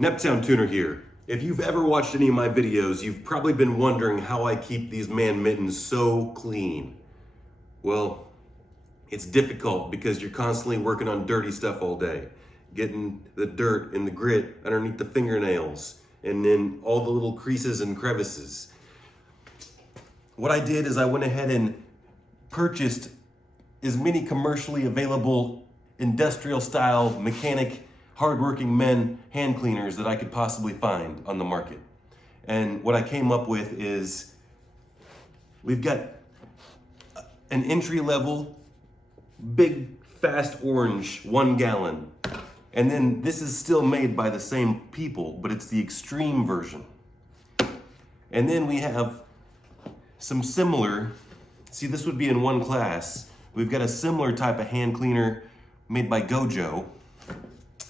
Neptown Tuner here. If you've ever watched any of my videos, you've probably been wondering how I keep these man mittens so clean. Well, it's difficult because you're constantly working on dirty stuff all day. Getting the dirt and the grit underneath the fingernails and then all the little creases and crevices. What I did is I went ahead and purchased as many commercially available industrial style mechanic hardworking men hand cleaners that I could possibly find on the market. And what I came up with is we've got an entry level big fast orange 1 gallon. And then this is still made by the same people, but it's the extreme version. And then we have some similar, see, this would be in one class. We've got a similar type of hand cleaner made by Gojo.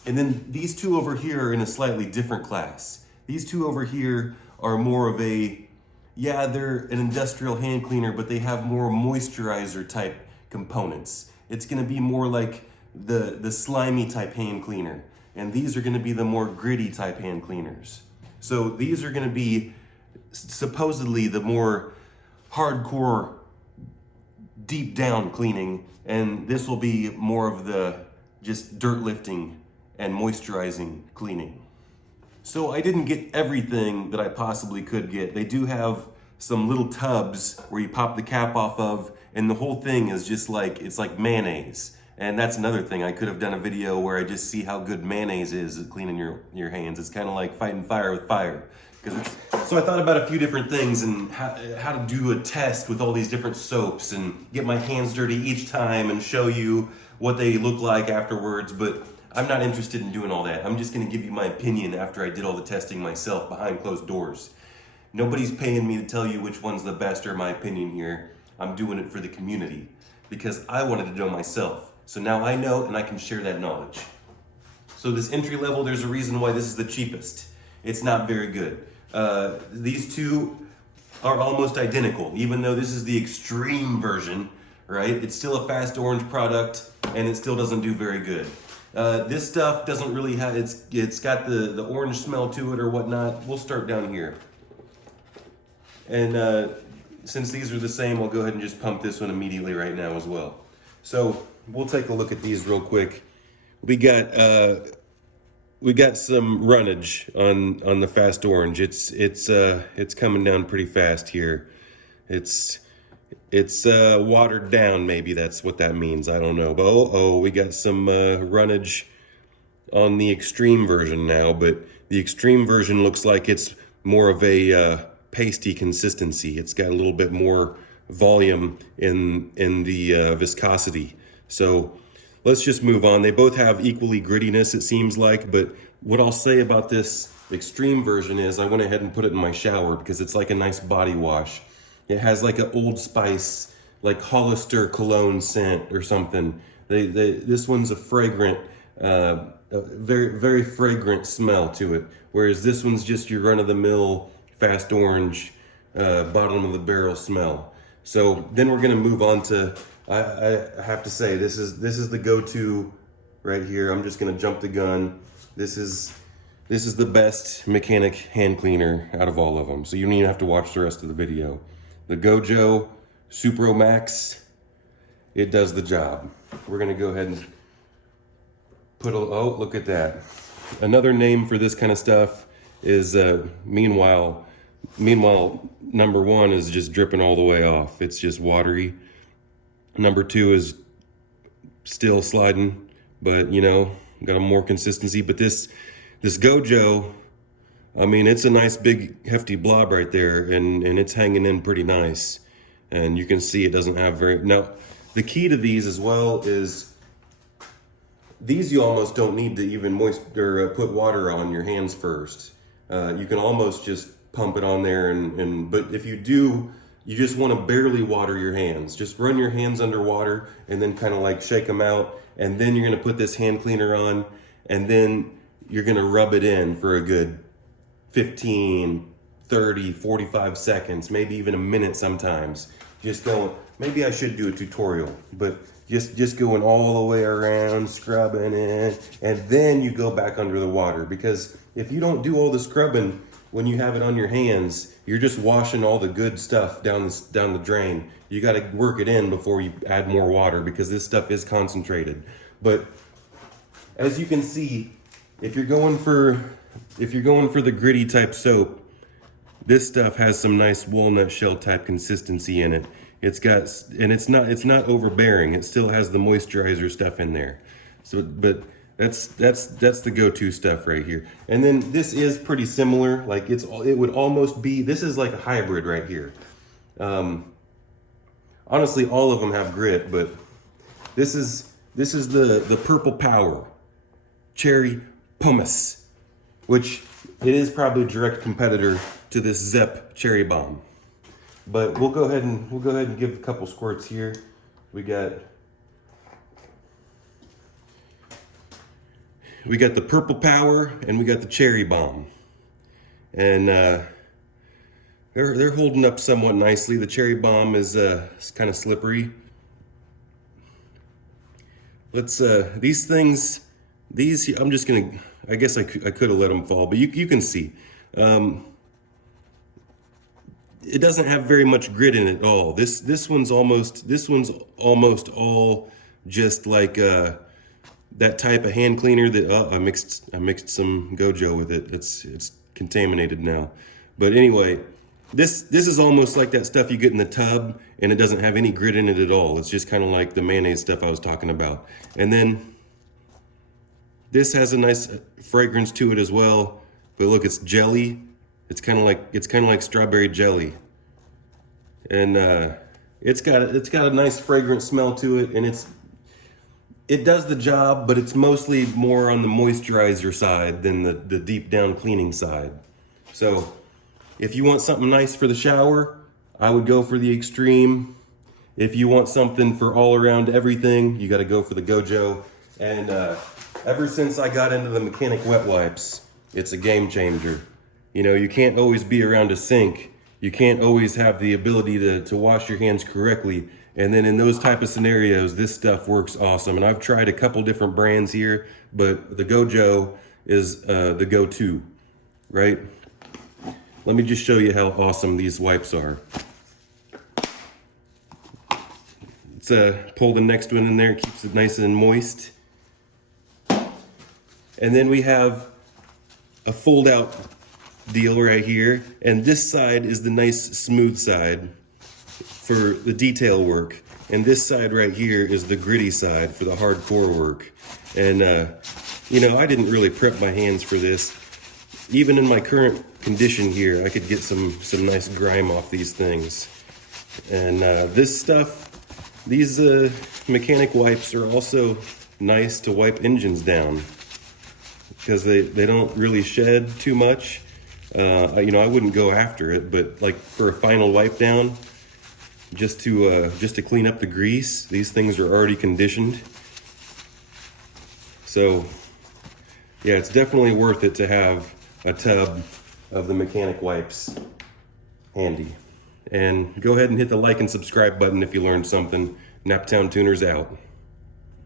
And then these two over here are in a slightly different class. These two over here are more of a, yeah, they're an industrial hand cleaner, but they have more moisturizer type components. It's gonna be more like the slimy type hand cleaner. And these are gonna be the more gritty type hand cleaners. So these are gonna be supposedly the more hardcore, deep down cleaning. And this will be more of the just dirt lifting and moisturizing cleaning. So I didn't get everything that I possibly could get. They do have some little tubs where you pop the cap off of, and the whole thing is just like, it's like mayonnaise. And that's another thing. I could have done a video where I just see how good mayonnaise is at cleaning your hands. It's kind of like fighting fire with fire. So I thought about a few different things and how to do a test with all these different soaps and get my hands dirty each time and show you what they look like afterwards. But I'm not interested in doing all that. I'm just gonna give you my opinion after I did all the testing myself behind closed doors. Nobody's paying me to tell you which one's the best or my opinion here. I'm doing it for the community because I wanted to know myself. So now I know and I can share that knowledge. So this entry level, there's a reason why this is the cheapest. It's not very good. These two are almost identical, even though this is the extreme version, right? It's still a fast orange product and it still doesn't do very good. This stuff doesn't really have, it's got the orange smell to it or whatnot. We'll start down here. And since these are the same, I'll go ahead and just pump this one immediately right now as well. So we'll take a look at these real quick. We got some runnage on the fast orange. It's coming down pretty fast here. It's watered down, maybe that's what that means. I don't know. But we got some runnage on the extreme version now, but the extreme version looks like it's more of a pasty consistency. It's got a little bit more volume in the viscosity. So let's just move on. They both have equally grittiness, it seems like, but what I'll say about this extreme version is I went ahead and put it in my shower because it's like a nice body wash. It has like an Old Spice, like Hollister cologne scent or something. This one's a fragrant, very, very fragrant smell to it. Whereas this one's just your run-of-the-mill fast orange, bottom of the barrel smell. So then we're gonna move on to, I have to say, this is the go-to right here. I'm just gonna jump the gun. This is the best mechanic hand cleaner out of all of them. So you don't even have to watch the rest of the video. The Gojo Supro Max, it does the job. We're gonna go ahead and put oh, look at that. Another name for this kind of stuff is, meanwhile, number one is just dripping all the way off. It's just watery. Number two is still sliding, but you know, got a more consistency. But this Gojo, I mean, it's a nice big hefty blob right there, and it's hanging in pretty nice. And you can see it doesn't have very, now the key to these as well is these you almost don't need to even put water on your hands first. You can almost just pump it on there but if you do, you just want to barely water your hands. Just run your hands under water and then kind of like shake them out. And then you're going to put this hand cleaner on and then you're going to rub it in for a good 15, 30, 45 seconds, maybe even a minute sometimes. Just going, maybe I should do a tutorial, but Just going all the way around, scrubbing it, and then you go back under the water. Because if you don't do all the scrubbing when you have it on your hands, you're just washing all the good stuff down the drain. You got to work it in before you add more water because this stuff is concentrated. But as you can see, if you're going for the gritty type soap, this stuff has some nice walnut shell type consistency in it. It's not overbearing. It still has the moisturizer stuff in there. So, but that's the go-to stuff right here. And then this is pretty similar. Like it would almost be, this is like a hybrid right here. Honestly, all of them have grit, but this is the Purple Power Cherry Pumice, which it is probably a direct competitor to this Zep Cherry Bomb. But we'll go ahead and give a couple squirts here. We got the Purple Power and we got the Cherry Bomb, and they're holding up somewhat nicely. The Cherry Bomb is kind of slippery. Let's these things. I'm just gonna. I guess I could have let them fall, but you can see. It doesn't have very much grit in it at all. This one's almost all just like that type of hand cleaner that I mixed some Gojo with it. It's contaminated now. But anyway, this is almost like that stuff you get in the tub and it doesn't have any grit in it at all. It's just kind of like the mayonnaise stuff I was talking about. And then this has a nice fragrance to it as well. But look, it's jelly. It's kind of like strawberry jelly, and it's got a nice fragrant smell to it, and it does the job, but it's mostly more on the moisturizer side than the deep down cleaning side. So if you want something nice for the shower, I would go for the Extreme. If you want something for all around everything, you got to go for the Gojo. And ever since I got into the mechanic wet wipes, it's a game changer. You know, you can't always be around a sink. You can't always have the ability to wash your hands correctly. And then in those type of scenarios, this stuff works awesome. And I've tried a couple different brands here, but the Gojo is the go-to, right? Let me just show you how awesome these wipes are. Let's pull the next one in there, keeps it nice and moist. And then we have a fold-out deal right here, and this side is the nice smooth side for the detail work, and this side right here is the gritty side for the hardcore work. And you know, I didn't really prep my hands for this. Even in my current condition here, I could get some nice grime off these things. And this stuff, these mechanic wipes are also nice to wipe engines down because they don't really shed too much. You know, I wouldn't go after it, but like for a final wipe down, just to clean up the grease, these things are already conditioned. So yeah, it's definitely worth it to have a tub of the mechanic wipes handy. And go ahead and hit the like and subscribe button if you learned something. Naptown Tuners out.